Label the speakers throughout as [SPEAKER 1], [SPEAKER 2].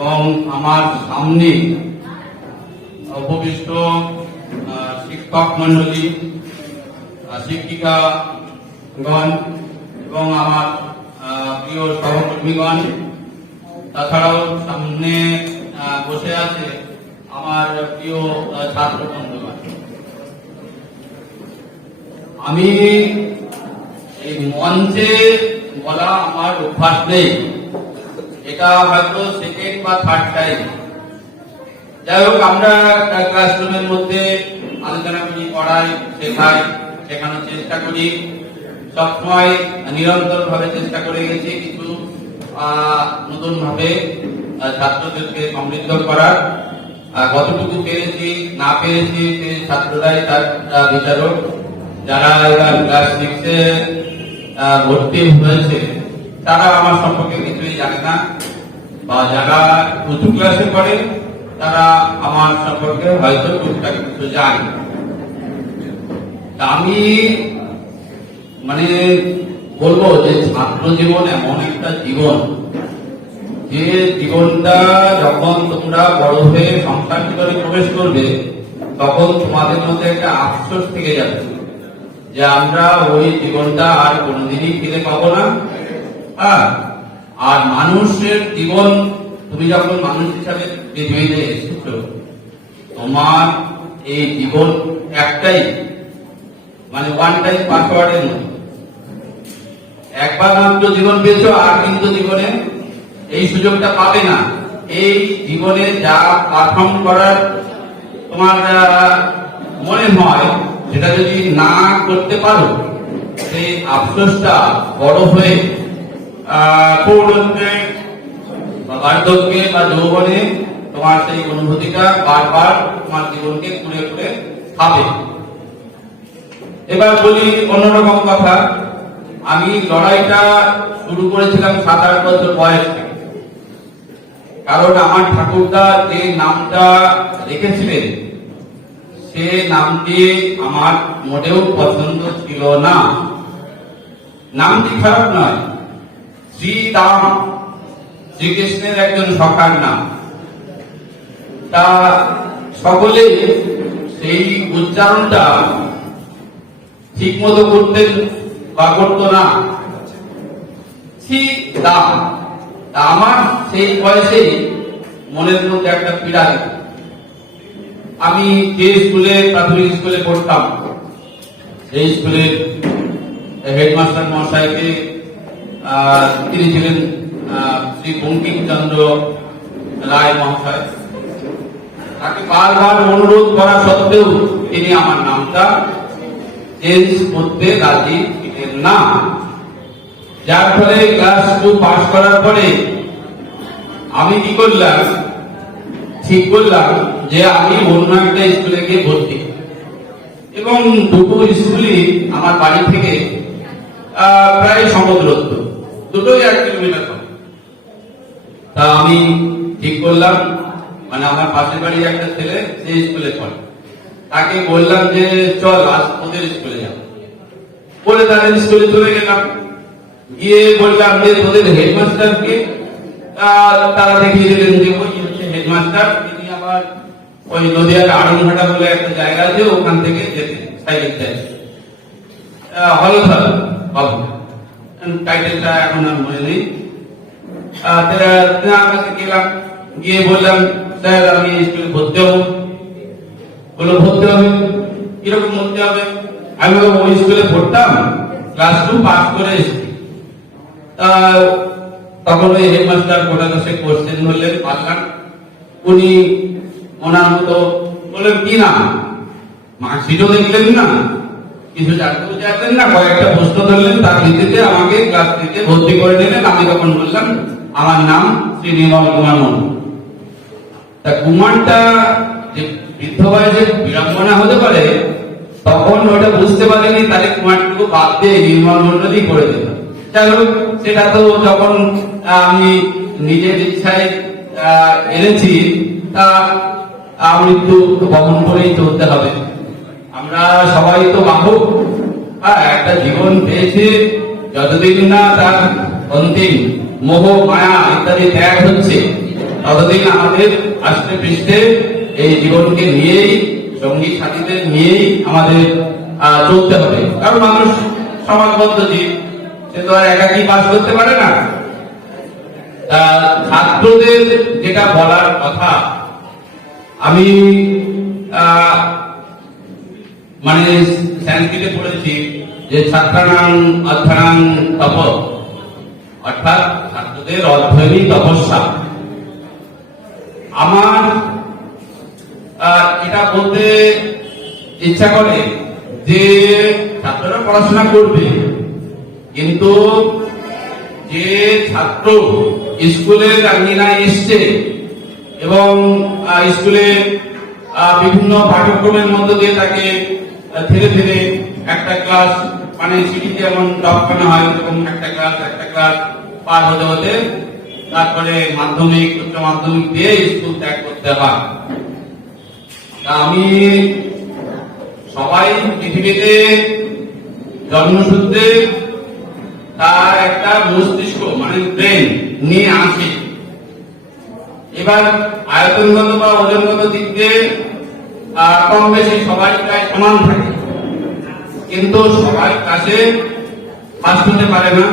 [SPEAKER 1] এবং আমার সামনে উপবিষ্ট আহ, শিক্ষক মন্ডলী শিক্ষিকাগণ এবং আমার প্রিয় সহকর্মীগণ তাছাড়াও সামনে বসে আছে আমার প্রিয় ছাত্র বন্ধুগণ। আমি এই মঞ্চে বলা আমার অভ্যাস নেই। এটা হয়তো সেকেন্ড বা থার্ড টাইম যাই হোক আমরা ক্লাসরুমের মধ্যে আলোচনা করি পড়াই শেখাই, শেখানোর চেষ্টা করি। সবসময় নিরন্তর ভাবে চেষ্টা করে গেছি কিছু নতুন ভাবে ছাত্রদেরকে সমৃদ্ধ করার। কতটুকু পেরেছি, না পেরেছি, সে ছাত্ররাই তার বিচারক। যারা ক্লাস সিক্সে ভর্তি হয়েছে তারা আমার সম্পর্কে কিছুই জানে না বা যারা উঁচু ক্লাসে পড়ে, তারা আমার সম্পর্কে হয়তো টুকটাক কিছু জানে আমি মানে বলব যে ছাত্র জীবন এমন একটা জীবন যে জীবনটা যখন তোমরা বড় হয়ে সংসার জীবনে প্রবেশ করবে, তখন তোমাদের মধ্যে একটা আফসোস থেকে যাবে যে আমরা ওই জীবনটা আর কোনোদিনই ফিরে পাবো না। হ্যাঁ? আর মানুষের জীবন তুমি যখন মানুষ হিসাবে পৃথিবীতে এসেছ, তোমার এই জীবন একটাই মানে ওয়ান টাইম পাসওয়ার্ডের মতো। একবার মাত্র জীবন পেয়েছ, আর কিন্তু জীবনে এই সুযোগটা পাবে না। এই জীবনে যা পারফর্ম করার তোমার মনে হয়, সেটা যদি না করতে পারো, সেই আফসোসটা বড় হয়ে প্রৌঢ়ত্বে বা বার্ধক্যে বা যৌবনে তোমার সেই অনুভূতিটা বারবার তোমার জীবনকে ঘুরে ঘুরে খাবে। এবার বলি অন্যরকম কথা, আমি লড়াইটা শুরু করেছিলাম সাত আট বছর বয়স থেকে। কারণ আমার ঠাকুরদা যে নামটা রেখেছিলেন, সে নামটি আমার মোটেও পছন্দ ছিল না। নামটি খারাপ নয় শ্রীরাম শ্রীকৃষ্ণের একজন সখার নাম। তা সকলে সেই উচ্চারণটা ঠিক মতো করতেন বা করতো না। দাম আমার সেই বয়সে মনের মধ্যে একটা পীড়া আমি যে স্কুলে, প্রাথমিক স্কুলে পড়তাম, সেই স্কুলের হেডমাস্টার মহাশয়কে তিনি ছিলেন শ্রী বঙ্কিমচন্দ্র রায় মহাশয়। তাকে বারবার অনুরোধ করা সত্ত্বেও তিনি আমার নামটা চেঞ্জ করতে রাজি না। যার ফলে ক্লাস টু পাস করার পরে আমি কি করলাম, ঠিক করলাম যে আমি অন্য একটা স্কুলে গিয়ে ভর্তি। এবং দুটো স্কুলই আমার বাড়ি থেকে প্রায় সমুদ্রত্ব দুটোই এক কিলোমিটার কম। তা আমি ঠিক করলাম মানে আমার পাশের বাড়ি একটা ছেলে সেই স্কুলে পড়ে। তাকে বললাম যে, চল, আজ ওদের স্কুলে যাব। বলে তাদের স্কুলে চলে গেলাম। গিয়ে বললাম যে, তোদের হেডমাস্টারকে তারা দেখিয়ে দিলেন যে, ওই হচ্ছে হেডমাস্টার। তিনি আবার ওই নদিয়ার আড়ংঘাটা বলে একটা জায়গা আছে ওখান থেকে যেতে সাইকেল দেয়। হলধর বাবু। টাইটেলটা এখন আর মনে নেই আহ, তেরা- কাছে গেলাম গিয়ে বললাম স্যার আমি স্কুলে ভর্তি হব। বলল ভর্তি হবে? কীরকম ভর্তি হবে? আমি ওই স্কুলে পড়তাম ক্লাস টু পাস করে তখন ওই হেডমাস্টার গোটা দশে কোশ্চেন ধরলেন পারলাম। উনি ওনার মতো বললেন কি না? মার্কশিটও দেখলেন না? কিছু জানতে চাইলেন না, কয়েকটা প্রশ্ন ধরলেন, তার ভিত্তিতে আমাকে ক্লাস ভর্তি করে নিলেন। আমি তখন বললাম, আমার নাম শ্রী নির্মল কুমার মন্ডল। তা কুমারটা যে বৃদ্ধ বয়সে বিড়ম্বনা হতে পারে, তখন ওটা বুঝতে পারেনি, তাহলে কুমারটুকু বাদ দিয়ে নির্মল মন্ডলই করে দিল। যাই সেটা তো যখন আমি নিজের ইচ্ছায় এনেছি, তা মৃত্যু বহন করেই চলতে হবে। আমরা সবাই তো হ্যাঁ একটা জীবন পেয়েছে যতদিন না তার অন্তিম মোহ, মায়া ইত্যাদি ত্যাগ হচ্ছে, ততদিন আমাদের আস্তে পৃষ্ঠে এই জীবনকে নিয়েই, সঙ্গী সাথীদের নিয়েই আমাদের চলতে হবে। কারণ মানুষ সমাজবদ্ধ জীব, সে তো আর একাকি বাস করতে পারে না। ছাত্রদের যেটা বলার কথা, আমি মানে সংস্কৃতে পড়েছি যে ছাত্রানাং অধ্যয়ন তপ। অর্থাৎ ছাত্রদের অধ্যয়নই তপস্যা। আমার এটা বলতে ইচ্ছা করে যে ছাত্ররা পড়াশোনা করবে, কিন্তু যে ছাত্র স্কুলের আঙ্গিনায় এসছে এবং স্কুলে বিভিন্ন পাঠ্যক্রমের মধ্য দিয়ে তাকে ধীরে ধীরে একটা ক্লাস মানে সিটি যেমন ডকানো হয় এরকম একটা ক্লাস একটা ক্লাস পার হতে হতে তারপরে মাধ্যমিক, উচ্চ মাধ্যমিক দিয়ে স্কুল ত্যাগ করতে হয়। আমি সবাই পৃথিবীতে জন্মসূত্রে তার একটা মস্তিষ্ক মানে ব্রেন নিয়ে আসে। এবার আয়তনগত বা ওজনগত দিক দিয়ে কম বেশি সবাই প্রায় সমান থাকে। কিন্তু কাছে পারে না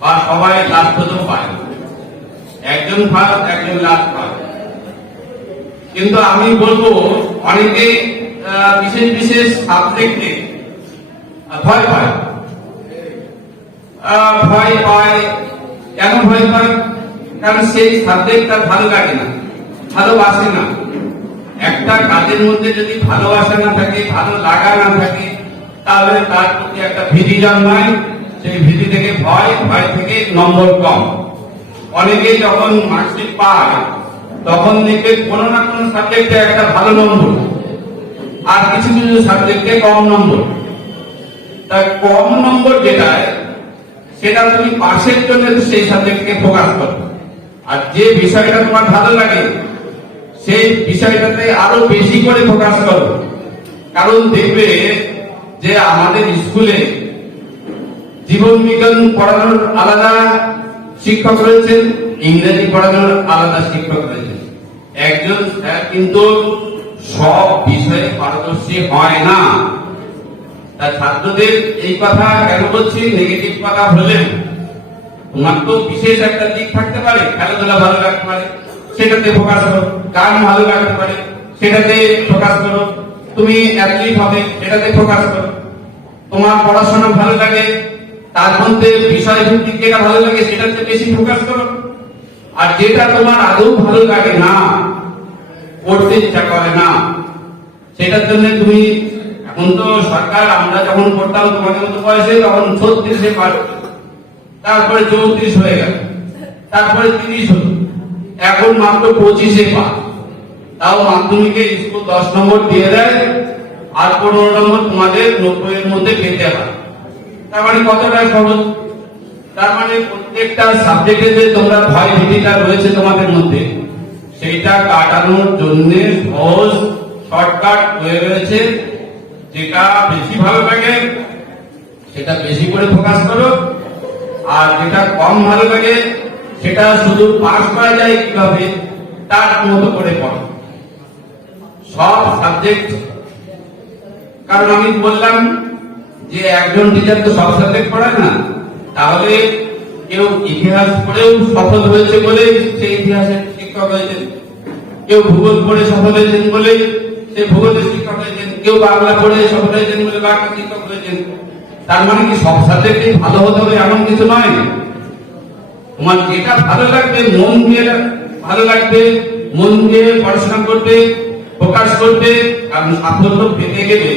[SPEAKER 1] বা সবাই পারে একজন ফার্স্ট একজন লাস্ট কিন্তু আমি বলব, অনেকে বিশেষ বিশেষ সাবজেক্টে ভয় পায়। ভয় পায়, কেন ভয় পায়? কারণ সেই সাবজেক্ট তার ভালো লাগে না, ভালোবাসে না। একটা কাজের মধ্যে যদি ভালোবাসা না থাকে, ভালো লাগা না থাকে, তাহলে তার প্রতি একটা ভীতি জন্মায়। সেই ভীতি থেকে ভয় ভয় থেকে নম্বর কম। অনেকে যখন মার্কশিট পায়, তখন দেখবে কোনো না কোনো সাবজেক্টে একটা ভালো নম্বর। আর কিছু কিছু সাবজেক্টে কম নম্বর। তা কম নম্বর যেটায়, সেটা তুমি পাশের জন্য সেই সাবজেক্টকে ফোকাস করো। আর যে বিষয়টা তোমার ভালো লাগে সেই বিষয়টাতে আরও বেশি করে ফোকাস করো। কারণ দেখবে যে আমাদের স্কুলে জীবন বিজ্ঞান পড়ানোর আলাদা শিক্ষক রয়েছেন, ইংরেজি পড়ানোর আলাদা শিক্ষক রয়েছেন। একজন স্যার কিন্তু সব বিষয়ে পারদর্শী হয় না। তা ছাত্রদের এই কথা কেন বলছি? নেগেটিভ কথা হলে তোমার তো বিশেষ একটা দিক থাকতে পারে, খেলাধুলা ভালো লাগতে পারে। সেটাতে ফোকাস করো। গান ভালো লাগতে পারে, সেটাতে ফোকাস করো। তুমি অ্যাথলিট হবে, সেটাতে ফোকাস করো। তোমার পড়াশোনা ভালো লাগে, তার মধ্যে বিষয় ভিত্তিক যেটা ভালো লাগে, সেটাতে বেশি ফোকাস করো। আর যেটা তোমার আদৌ ভালো লাগে না, পড়তে ইচ্ছা করে না, সেটার জন্য তুমি, এখন তো সরকার, আমরা যখন পড়তাম, তোমাদের মতো বয়সে তখন ছত্রিশে পার তারপরে চৌত্রিশ হয়ে গেল, তারপরে তিরিশ হলো। এখন মাত্র পঁচিশে পা তাও মাধ্যমিকে স্কুল দশ নম্বর দিয়ে দেয়, আর পনেরো নম্বর তোমাদের নব্বই এর মধ্যে পেতে হয়। তার মানে কতটা সহজ? তার মানে প্রত্যেকটা সাবজেক্টে যে তোমরা ভয় ভীতিটা রয়েছে তোমাদের মধ্যে, সেইটা কাটানোর জন্য সহজ শর্টকাট হয়ে রয়েছে। যেটা বেশি ভালো লাগে, সেটা বেশি করে ফোকাস করো। আর যেটা কম ভালো লাগে সেটা শুধু পাশ করা যায় কীভাবে? তার মতো করে পড়ো। সব সাবজেক্ট কারণ আমি বললাম যে একজন টিচার তো সব সাবজেক্ট পড়ায় না। তাহলে কেউ ইতিহাস পড়েও সফল হয়েছে বলে সে ইতিহাসের শিক্ষক হয়েছেন। কেউ ভূগোল পড়ে সফল হয়েছেন বলে সে ভূগোলের শিক্ষক হয়েছেন। কেউ বাংলা পড়ে সফল হয়েছেন বলে বাংলা শিক্ষক হয়েছেন। তার মানে কি সব সাবজেক্টে ভালো হতে হবে এমন কিছু নয়? তোমার যেটা ভালো লাগবে, মন দিয়ে ভালো লাগবে, মন দিয়ে পড়াশোনা করবে, প্রকাশ করবে, কারণ সাফল্য পেতে গেলে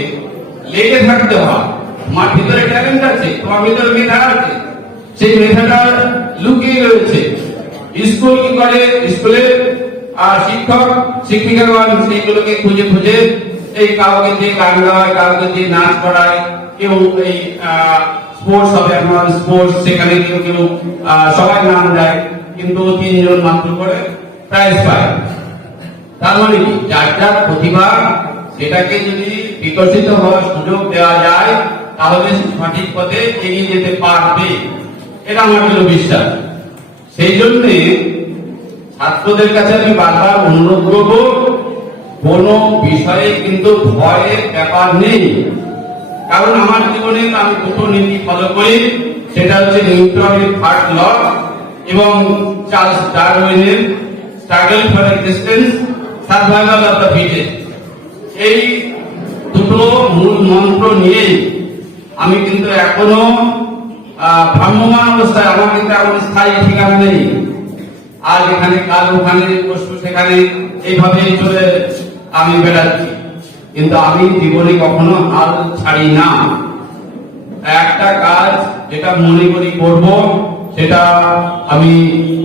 [SPEAKER 1] লেগে থাকতে হয়। তোমার ভিতরে ট্যালেন্ট আছে, তোমার ভিতরে মেধা আছে, সেই মেধাটা লুকিয়ে রয়েছে। স্কুল করে স্কুলে আর শিক্ষক, শিক্ষিকাগণ সেইগুলোকে খুঁজে খুঁজে এই কাউকে দিয়ে গান গাওয়ায় কাউকে দিয়ে নাচ করায়, কেউ এই স্পোর্টস হবে এখন স্পোর্টস, সেখানে কেউ কেউ সবাই নাম দেয়, কিন্তু তিনজন মাত্র করে প্রাইজ পায়। তার মানে কি? যার যার প্রতিভা, সেটাকে যদি বিকশিত হওয়ার সুযোগ দেওয়া যায়, তাহলে সঠিক পথে এগিয়ে যেতে পারবে। এটা আমার জন্য বিশ্বাস। সেই জন্যে ছাত্রদের কাছে আমি বারবার অনুরোধ করব, কোনো বিষয়ে কিন্তু ভয়ের ব্যাপার নেই। কারণ আমার জীবনে আমি দুটো নীতি ফলো করি। সেটা হচ্ছে নিউটনের থার্ড ল এবং Charles ডারউইনের struggle for existence survival of the fittest এই দুটো মূল মন্ত্র নিয়েই আমি কিন্তু এখনও ভ্রাম্যমান অবস্থায় আমার কিন্তু এখন স্থায়ী ঠিকানা নেই। আজ এখানে কাল ওখানে, পরশু সেখানে এইভাবে চলে আমি বেড়াচ্ছি। কিন্তু আমি জীবনে কখনো হাল ছাড়ি না। একটা কাজ যেটা মনে করি করব, সেটা আমি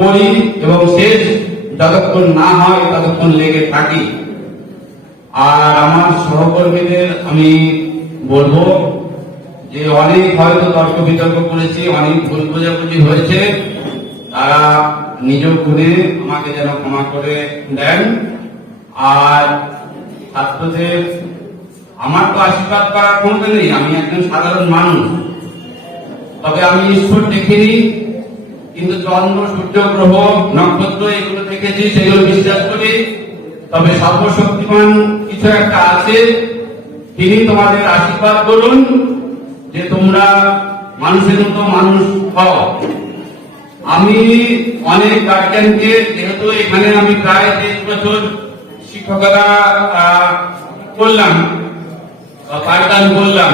[SPEAKER 1] করি এবং শেষ যতক্ষণ না হয় ততক্ষণ লেগে থাকি। আর আমার সহকর্মীদের আমি বলব যে অনেক হয়তো তর্ক বিতর্ক করেছি, অনেক ভুল বোঝাবুঝি হয়েছে। তারা নিজ গুণে আমাকে যেন ক্ষমা করে দেন। আর ছাত্রদের আমার তো আশীর্বাদ করার ক্ষমতা নেই, আমি একজন সাধারণ মানুষ। তবে আমি ঈশ্বর দেখিনি, কিন্তু চন্দ্র, সূর্য, গ্রহ, নক্ষত্র এগুলো দেখেছি, সেগুলো বিশ্বাস করি। তবে সর্বশক্তিমান কিছু একটা আছে, তিনি তোমাদের আশীর্বাদ করুন যে তোমরা মানুষের মতো মানুষ হও। আমি অনেক গার্জেনকে যেহেতু এখানে আমি প্রায় তেইশ বছর শিক্ষকতা আহ, করলাম পাঠদান করলাম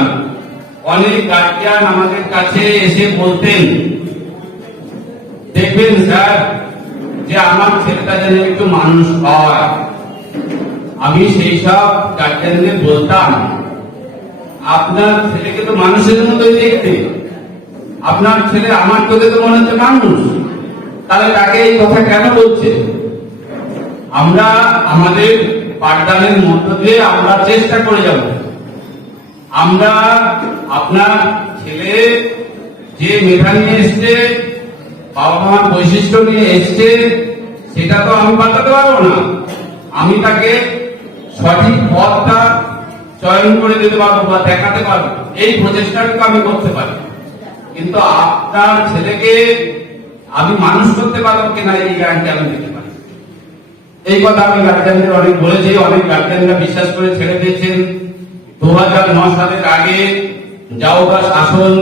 [SPEAKER 1] অনেক গার্জিয়ান আমাদের কাছে এসে বলতেন দেখবেন স্যার যে আমার ছেলেটা যেন একটু মানুষ হয়। আমি সেই সব গার্জিয়ানদের বলতাম আপনার ছেলেকে তো মানুষের মতোই দেখতে আপনার ছেলে আমার চোখে তো মনে হচ্ছে মানুষ। তাহলে তাকে এই কথা কেন বলছে আমরা আমাদের পাঠদানের মধ্য দিয়ে আমরা চেষ্টা করে যাব। আমরা আপনার ছেলে যে মেধা নিয়ে এসছে বাবা মার বৈশিষ্ট্য নিয়ে এসছে, সেটা তো আমি বাঁচাতে পারব না। আমি তাকে সঠিক পথটা চয়ন করে দিতে পারব বা দেখাতে পারব। এই প্রচেষ্টাটুকু আমি করতে পারি। কিন্তু আপনার ছেলেকে আমি মানুষ করতে পারব কিনা, এই গ্যারান্টি আমি দিতে পারি। এই কথা আমি গার্জিয়ানদের অনেক বলেছি, অনেক গার্জিয়ানরা বিশ্বাস করে ছেড়ে দিয়েছেন। দু হাজার ন সালের আগে যাও বা শাসন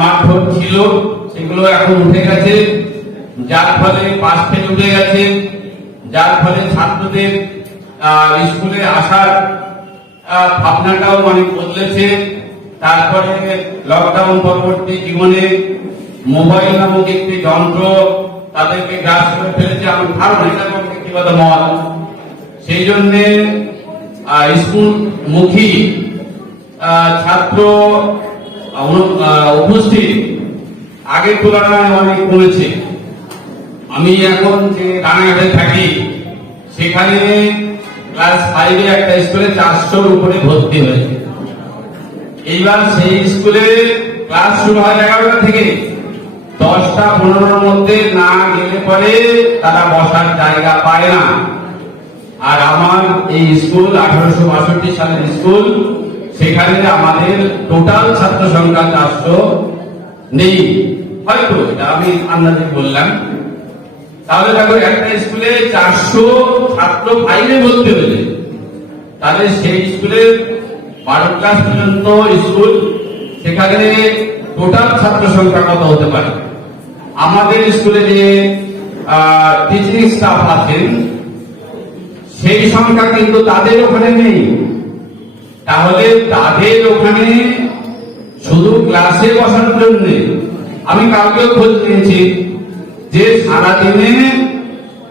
[SPEAKER 1] মারফত ছিল, সেগুলো এখন উঠে গেছে। যার ফলে পাশ থেকে উঠে গেছে। যার ফলে ছাত্রদের স্কুলে আসার ভাবনাটাও অনেক বদলেছে। তারপরে লকডাউন পরবর্তী জীবনে মোবাইল নামক একটি যন্ত্র তাদেরকে গ্রাস করে ফেলেছে আমার ধারণা এটা আমার ব্যক্তিগত মত। সেই জন্যে আহ, স্কুল মুখী আহ, ছাত্র উপস্থিত আগের তুলনায় অনেক কমেছে। আমি এখন যে রানাঘাটে থাকি সেখানে ক্লাস ফাইভে একটা স্কুলে চারশোর উপরে ভর্তি হয়েছে। এইবার সেই স্কুলে ক্লাস শুরু হয় এগারোটা থেকে। দশটা পনেরোর মধ্যে না গেলে পরে তারা বসার জায়গা পায় না। আর আমার এই স্কুল, আঠারোশো বাষট্টি সালের স্কুল, সেখানে আমাদের টোটাল ছাত্র সংখ্যা চারশো নেই। হয়তো এটা আমি আন্দাজে বললাম। তাহলে দেখো, একটা স্কুলে চারশো ছাত্র ফাইভে ভর্তি হয়েছে। তাহলে সেই স্কুলের বারো ক্লাস পর্যন্ত স্কুল, সেখানে টোটাল ছাত্র সংখ্যা কত হতে পারে? আমাদের স্কুলে যে টিচিং স্টাফ আছেন, সেই সংখ্যা কিন্তু তাদের ওখানে নেই। তাহলে তাদের ওখানে শুধু ক্লাসে বসার জন্য। আমি কালকেও খোঁজ নিয়েছি যে সারাদিনে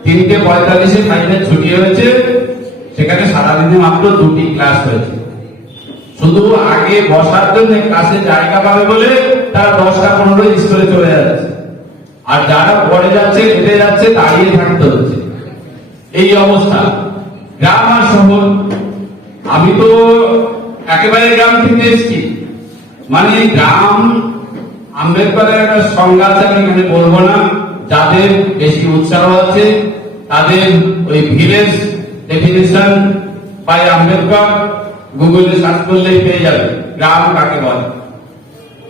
[SPEAKER 1] তিনটে পঁয়তাল্লিশে ফাইভের ছুটি হয়েছে, সেখানে সারাদিনে মাত্র দুটি ক্লাস হয়েছে। শুধু আগে বসার জন্য কাছে জায়গা পাবে বলে তারা দশটা পনেরো স্কুলে চলে যাচ্ছে। আর যারা পড়ে যাচ্ছে হেঁটে যাচ্ছে, দাঁড়িয়ে থাকতে হচ্ছে। এই অবস্থা। গ্রাম আর শহর। আমি তো একেবারে গ্রাম থেকে এসেছি। মানে গ্রাম, আম্বেদকরের একটা সংজ্ঞা আছে, আমি এখানে বলব না। যাদের বেশি উৎসাহ আছে, তাদের ওই ভিলেজ ডেফিনেশন বাই আম্বেদকর গুগলে সার্চ করলেই পেয়ে যাবে। গ্রাম কাকে বলে?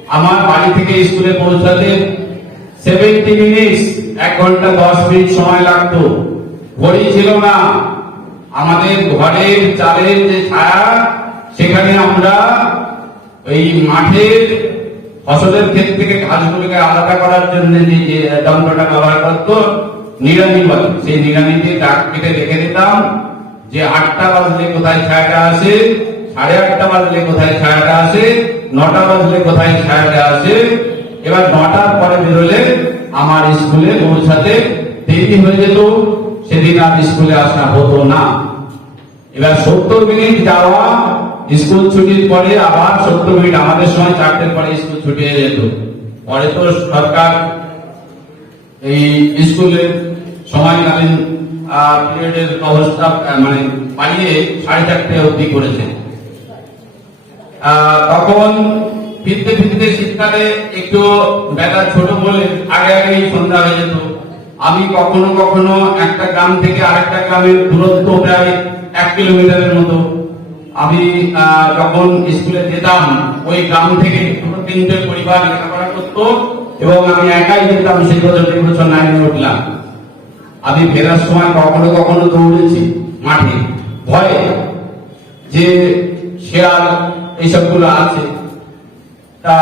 [SPEAKER 1] আমার বাড়ি থেকে স্কুলে পৌঁছাতে
[SPEAKER 2] সেভেন্টি মিনিটস এক ঘণ্টা দশ মিনিট সময় লাগতো। ঘড়ি ছিল না। আমাদের ঘরের চালের যে ছায়া, সেখানে আমরা এই মাঠের ফসলের ক্ষেত থেকে ঘাসগুলোকে আলাদা করার জন্য যে যন্ত্রটা ব্যবহার করতো, নিড়ানি বলে। সেই নিড়ানিতে ডাক কেটে রেখে দিতাম যে আটটা বাজলে কোথায় ছায়াটা আসে সাড়ে আটটা বাজলে কোথায় ছায়াটা আসে? নটা বাজলে কোথায় ছায়াটা আসে? এবার নটার পরে বেরোলে আমার স্কুলে পৌঁছাতে দেরি হয়ে যেত, সেদিন আর স্কুলে আসা হতো না। এবার সত্তর মিনিট যাওয়া, স্কুল ছুটির পরে আবার সত্তর মিনিট, আমাদের সময় চারটের পরে স্কুল ছুটি হয়ে যেত। পরে তো সরকার এই স্কুলের সময়কালীন পিরিয়ডের অবস্থা মানে বাড়িয়ে সাড়ে চারটে অবধি করেছে। তখন ফিরতে ফিরতে শীতকালে একটু বেলা ছোট বলে আগে আগেই সন্ধ্যা হয়ে যেত। আমি কখনো কখনো একটা গ্রাম থেকে আরেকটা গ্রামের দূরত্ব প্রায় এক কিলোমিটারের মতো। আমি যখন স্কুলে যেতাম, ওই গ্রাম থেকে দুটো তিনটে পরিবার লেখাপড়া করতো এবং আমি একাই যেতাম সেই বছর দুই বছর নাইনে উঠলাম। আমি ফেরার সময় কখনো কখনো দৌড়েছি মাঠে। ভয়ে যে শেয়াল এইসবগুলো আছে। তা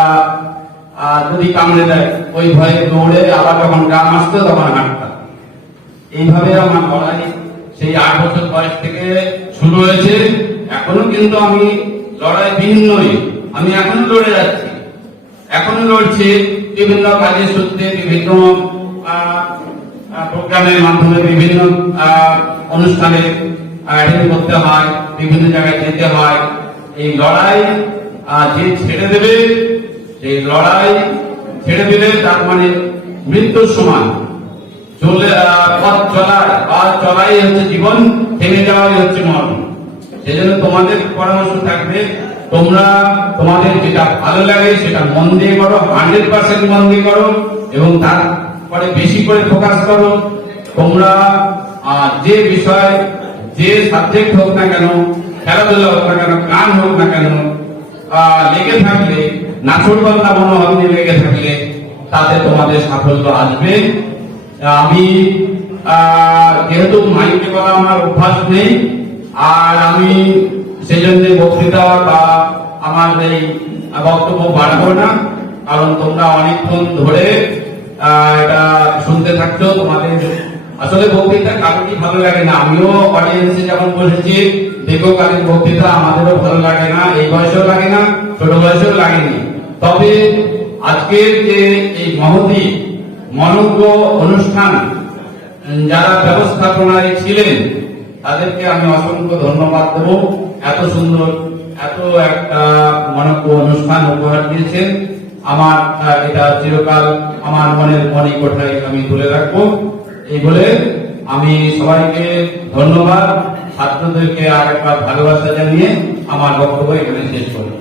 [SPEAKER 2] যদি কামড়ে দেয়, ওই ভয়ে দৌড়ে আবার যখন গ্রাম আসতো, তখন হাঁটতাম। এইভাবে আমার লড়াই সেই আট বছর বয়স থেকে শুরু হয়েছে। এখনও কিন্তু আমি লড়াই ভিন্নই আমি এখনও লড়ে যাচ্ছি। এখনও লড়ছি বিভিন্ন কাজের সূত্রে বিভিন্ন প্রোগ্রামের মাধ্যমে বিভিন্ন অনুষ্ঠানে অ্যাটেন্ড করতে হয়, বিভিন্ন জায়গায় যেতে হয়। এই লড়াই যে ছেড়ে দেবে, সেই লড়াই ছেড়ে দিলে তার মানে মৃত্যুর সমান চলে পথ চলার পথ চলাই হচ্ছে জীবন, থেমে যাওয়াই হচ্ছে মরণ। সেই জন্য তোমাদের পরামর্শ থাকবে, তোমরা তোমাদের যেটা ভালো লাগে সেটা মন দিয়ে করো হান্ড্রেড পার্সেন্ট মন দিয়ে করো, এবং তারপরে বেশি করে ফোকাস করো। তোমরা যে বিষয়, যে সাবজেক্ট হোক না কেন খেলাধুলা হোক না কেন, গান হোক না কেন লেগে থাকলে, নাচুর বাংলা মনোভাব নিয়ে লেগে থাকলে তাতে তোমাদের সাফল্য আসবে। আমি যেহেতু মাইকে বলা আমার অভ্যাস নেই, আর আমি সেই জন্য বক্তৃতা বা আমার এই বক্তব্য বাড়াবো না, কারণ তোমরা অনেকক্ষণ ধরে এটা শুনতে থাকছো, তোমাদের আসলে বক্তৃতা কারোরই ভালো লাগে না। আমিও অডিয়েন্সে যখন বসেছি দীর্ঘকালীন বক্তৃতা আমাদেরও ভালো লাগে না, এই বয়সেও লাগে না, ছোট বয়সেও লাগেনি। তবে আজকের যে এই মহতি, মনজ্ঞ অনুষ্ঠান যারা ব্যবস্থাপনায় ছিলেন, তাদেরকে আমি অসংখ্য ধন্যবাদ দেব। এত সুন্দর, এত একটা মনজ্ঞ অনুষ্ঠান উপহার দিয়েছেন। আমার এটা চিরকাল আমার মনের মনে কোঠায় আমি তুলে রাখব। এই বলে আমি সবাইকে ধন্যবাদ। ছাত্রদেরকে আর একবার ভালোবাসা জানিয়ে আমার বক্তব্য এখানে শেষ করি